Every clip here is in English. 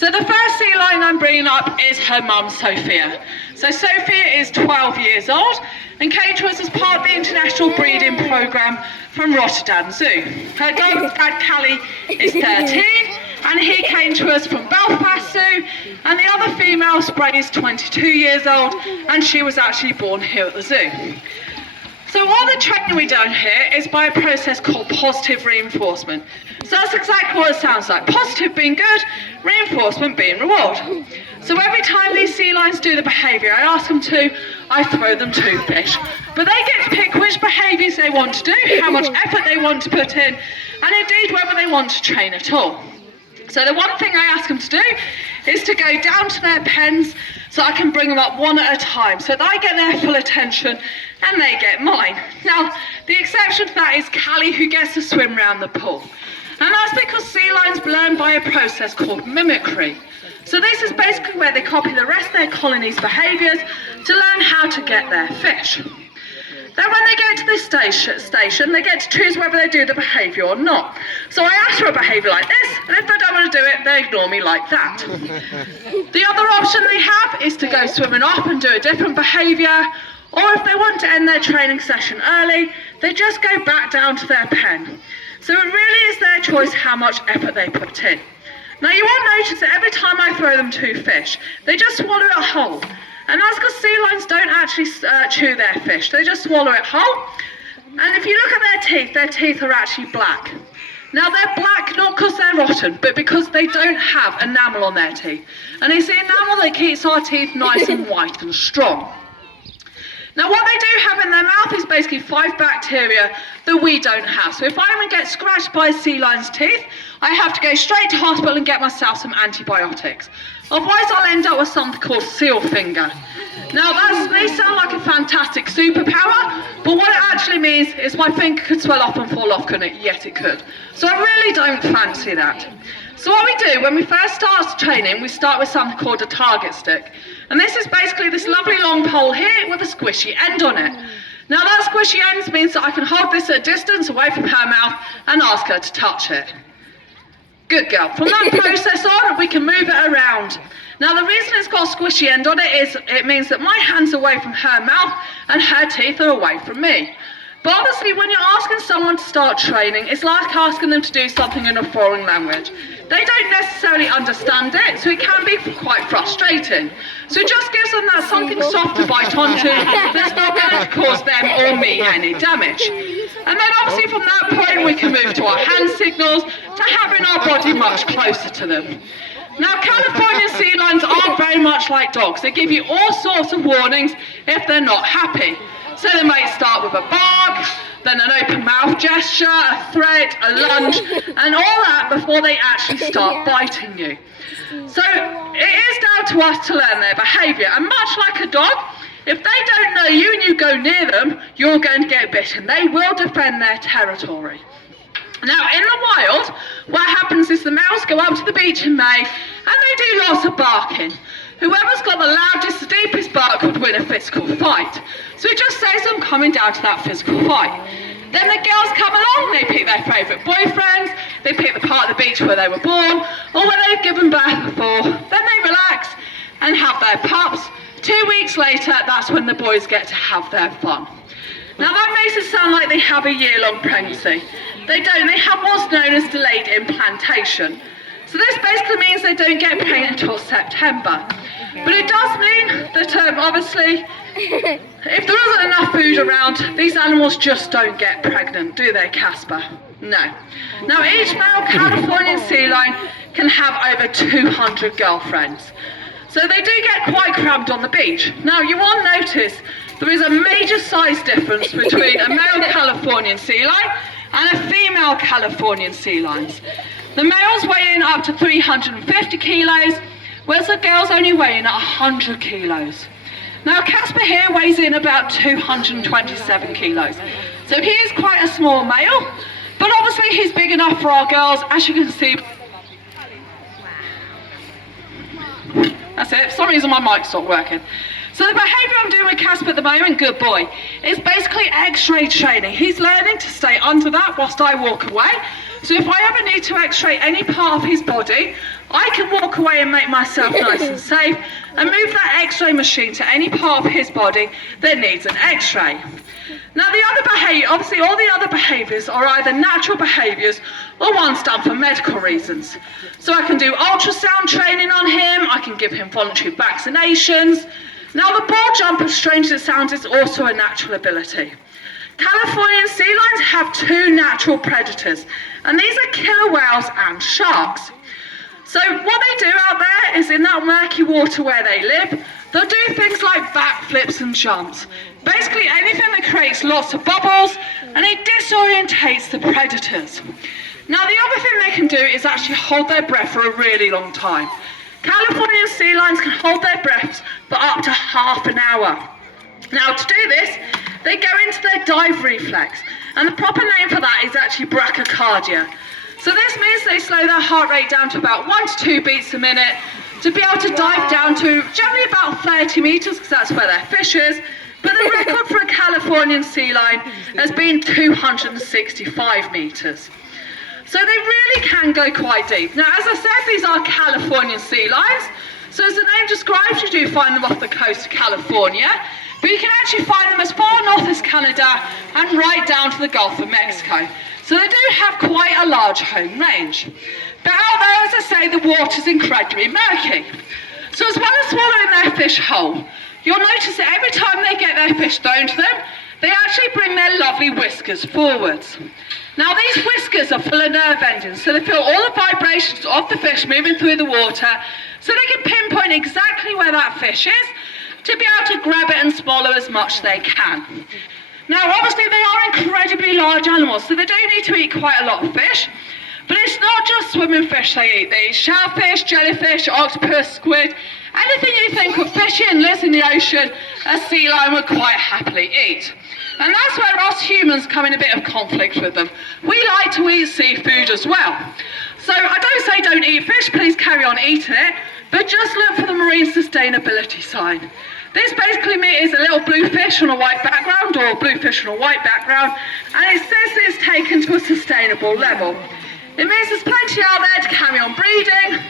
So the first sea lion I'm bringing up is her mum, Sophia. So Sophia is 12 years old and came to us as part of the international breeding programme from Rotterdam Zoo. Her dog, Dad Callie, is 13 and he came to us from Belfast Zoo, and the other female, Spray, is 22 years old and she was actually born here at the zoo. So all the training we do here is by a process called positive reinforcement. So that's exactly what it sounds like. Positive being good, reinforcement being reward. So every time these sea lions do the behaviour I ask them to, I throw them 2 fish. But they get to pick which behaviours they want to do, how much effort they want to put in, and indeed whether they want to train at all. So the one thing I ask them to do is to go down to their pens so I can bring them up one at a time so that I get their full attention and they get mine. Now, the exception to that is Callie, who gets to swim round the pool. And that's because sea lions learn by a process called mimicry. So this is basically where they copy the rest of their colony's behaviours to learn how to get their fish. Then when they get to this station, they get to choose whether they do the behaviour or not. So I ask for a behaviour like this, and if they don't want to do it, they ignore me like that. The other option they have is to go swimming off and do a different behaviour, or if they want to end their training session early, they just go back down to their pen. So it really is their choice how much effort they put in. Now you won't notice that every time I throw them 2 fish, they just swallow it whole. And that's because sea lions don't actually chew their fish, they just swallow it whole. And if you look at their teeth are actually black. Now they're black not because they're rotten, but because they don't have enamel on their teeth. And it's the enamel that keeps our teeth nice and white and strong. Now what they do have in their mouth is basically 5 bacteria that we don't have. So if I even get scratched by a sea lion's teeth, I have to go straight to hospital and get myself some antibiotics. Otherwise I'll end up with something called seal finger. Now that may sound like a fantastic superpower, but what it actually means is my finger could swell off and fall off, couldn't it? Yes, it could. So I really don't fancy that. So what we do when we first start training, we start with something called a target stick. And this is basically this lovely long pole here with a squishy end on it. Now that squishy end means that I can hold this at a distance away from her mouth and ask her to touch it. Good girl. From that process on, we can move it around. Now the reason it's got a squishy end on it is it means that my hand's away from her mouth and her teeth are away from me. But obviously when you're asking someone to start training, it's like asking them to do something in a foreign language. They don't necessarily understand it, so it can be quite frustrating. So it just gives them that something soft to bite onto that's not going to cause them or me any damage. And then obviously from that point we can move to our hand signals to having our body much closer to them. Now Californian sea lions are very much like dogs. They give you all sorts of warnings if they're not happy. So they might start with a bark, then an open mouth gesture, a threat, a lunge, and all that before they actually start biting you. So it is down to us to learn their behaviour, and much like a dog, if they don't know you and you go near them, you're going to get bitten. They will defend their territory. Now in the wild, what happens is the males go up to the beach in May and they do lots of barking. Whoever's got the loudest, the deepest bark would win a physical fight. So it just saves them coming down to that physical fight. Then the girls come along, they pick their favourite boyfriends, they pick the part of the beach where they were born, or where they've given birth before. Then they relax and have their pups. 2 weeks later, that's when the boys get to have their fun. Now that makes it sound like they have a year-long pregnancy. They don't, they have what's known as delayed implantation. So this basically means they don't get pregnant until September. But it does mean that obviously, if there isn't enough food around, these animals just don't get pregnant, do they, Casper? No. Now each male Californian sea lion can have over 200 girlfriends. So they do get quite cramped on the beach. Now you will notice there is a major size difference between a male Californian sea lion and a female Californian sea lions. The males weigh in up to 350 kilos, whereas the girls only weigh in at 100 kilos. Now Casper here weighs in about 227 kilos. So he is quite a small male, but obviously he's big enough for our girls, as you can see. That's it, for some reason my mic stopped working. So the behaviour I'm doing with Casper at the moment, good boy, is basically X-ray training. He's learning to stay under that whilst I walk away. So if I ever need to x-ray any part of his body, I can walk away and make myself nice and safe and move that x-ray machine to any part of his body that needs an x-ray. Now the other behaviour, obviously all the other behaviours are either natural behaviours or ones done for medical reasons. So I can do ultrasound training on him, I can give him voluntary vaccinations. Now the ball jump, as strange as it sounds, is also a natural ability. Californian sea lions have two natural predators, and these are killer whales and sharks. So what they do out there is, in that murky water where they live, they'll do things like backflips and jumps. Basically anything that creates lots of bubbles, and it disorientates the predators. Now the other thing they can do is actually hold their breath for a really long time. Californian sea lions can hold their breaths for up to half an hour. Now to do this, they go into their dive reflex, and the proper name for that is actually brachycardia. So this means they slow their heart rate down to about 1 to 2 beats a minute to be able to dive down to generally about 30 metres, because that's where their fish is. But the record for a Californian sea lion has been 265 metres. So they really can go quite deep. Now, as I said, these are Californian sea lions. So as the name describes, you do find them off the coast of California. But you can actually find them as far north as Canada and right down to the Gulf of Mexico. So they do have quite a large home range. But out there, as I say, the water's incredibly murky. So as well as swallowing their fish whole, you'll notice that every time they get their fish thrown to them, they actually bring their lovely whiskers forwards. Now these whiskers are full of nerve endings, so they feel all the vibrations of the fish moving through the water, so they can pinpoint exactly where that fish is to be able to grab it and swallow as much as they can. Now obviously they are incredibly large animals, so they do need to eat quite a lot of fish. But it's not just swimming fish they eat. They eat shellfish, jellyfish, octopus, squid, anything you think of fishy and lives in the ocean, a sea lion would quite happily eat. And that's where us humans come in a bit of conflict with them. We like to eat seafood as well. So I don't say don't eat fish, please carry on eating it, but just look for the marine sustainability sign. This basically is a little blue fish on a white background, or blue fish on a white background, and it says that it's taken to a sustainable level. It means there's plenty out there to carry on breeding,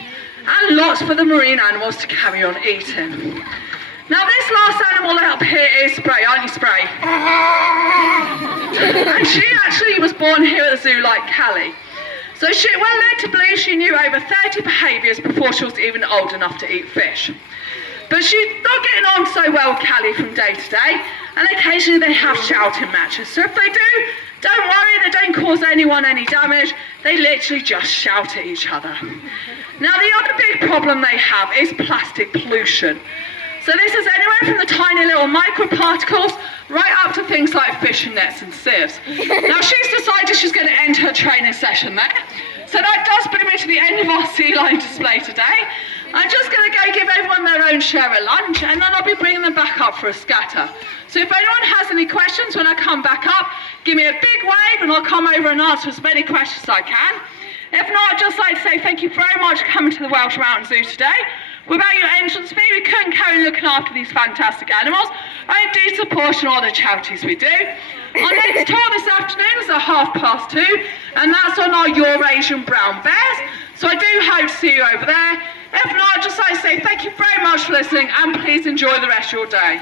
and lots for the marine animals to carry on eating. Now this last animal up here is Spray, aren't you Spray? And she actually was born here at the zoo like Callie. So when led to believe she knew over 30 behaviours before she was even old enough to eat fish. But she's not getting on so well with Callie from day to day, and occasionally they have shouting matches. So if they do, don't worry, they don't cause anyone any damage, they literally just shout at each other. Now the other big problem they have is plastic pollution. So this is anywhere from the tiny little microparticles right up to things like fishing nets and sieves. Now she's decided she's going to end her training session there. So that does bring me to the end of our sea lion display today. I'm just going to go give everyone their own share at lunch, and then I'll be bringing them back up for a scatter. So if anyone has any questions when I come back up, give me a big wave and I'll come over and answer as many questions as I can. If not, I'd just like to say thank you very much for coming to the Welsh Mountain Zoo today. Without your entrance fee, we couldn't carry on looking after these fantastic animals, and indeed supporting all the charities we do. Our next tour this afternoon is at 2:30, and that's on our Eurasian brown bears. So I do hope to see you over there. If not, I'd just like to say thank you very much for listening, and please enjoy the rest of your day.